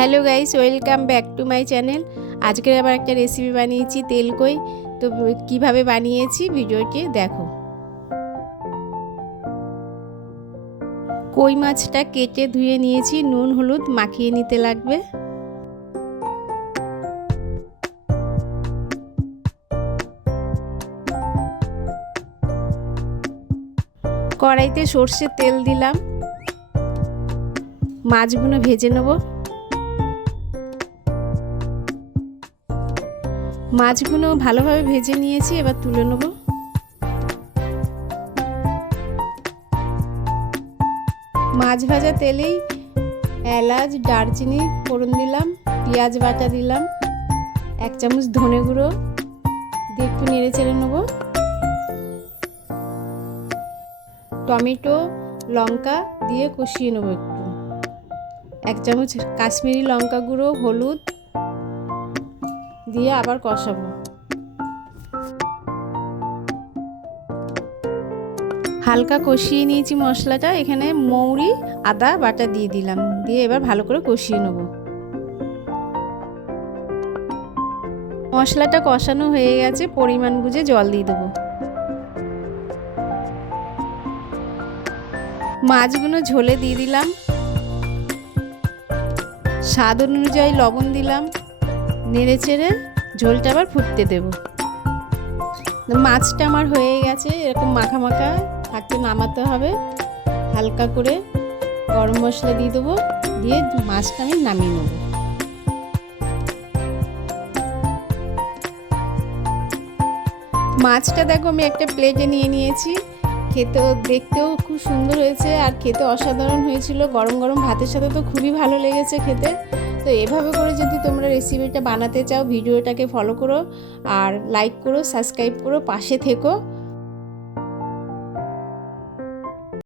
Hello guys, welcome back to my channel. আজকের আবার একটা রেসিপি বানিয়েছি তেল কই। তো কিভাবে বানিয়েছি ভিডিওটি দেখো। কই মাছটা কেটে ধুয়ে নিয়েছি, নুন হলুদ মাখিয়ে নিতে লাগবে। কড়াইতে সর্ষের তেল দিলাম, মাছগুলো ভেজে নেব। মাছগুলো ভালোভাবে ভেজে নিয়েছি, এবার তুলে নেব। মাছ ভাজা তেলেই এলাচ দারচিনি ফোড়ন দিলাম, পেঁয়াজ বাটা দিলাম, 1 চামচ ধনে গুঁড়ো দিয়ে একটু নেড়ে চেড়ে নেব। টমেটো লঙ্কা দিয়ে কষিয়ে নেব একটু। 1 চামচ কাশ্মীরি লঙ্কা গুঁড়ো হলুদ দিয়ে আবার কষাবো। হালকা কষিয়ে নিয়েছি মশলাটা, এখানে মৌরি আদা বাটা দিয়ে দিলাম, দিয়ে এবার ভালো করে কষিয়ে নেব। মশলাটা কষানো হয়ে গেছে, পরিমাণ বুঝে জল দিয়ে দেবো। মাছগুলো ঝোলে দিয়ে দিলাম, স্বাদ অনুযায়ী লবণ দিলাম, নেড়ে চেড়ে ঝোলটা আবার ফুটতে দেব। মাছটা আমার হয়ে গেছে, এরকম মাখা মাখা থাকতে নামাতে হবে। হালকা করে গরম মশলা দিয়ে দেবো, দিয়ে মাছটা আমি নামিয়ে নেব। মাছটা দেখো আমি একটা প্লেটে নিয়ে নিয়েছি। দেখতেও খুব সুন্দর হয়েছে আর খেতে অসাধারণ হয়েছিল। গরম গরম ভাতের সাথে তো খুবই ভালো লেগেছে খেতে। তো এভাবে করে যদি তোমরা রেসিপিটা বানাতে চাও ভিডিওটাকে ফলো করো আর লাইক করো, সাবস্ক্রাইব করো, পাশে থেকো।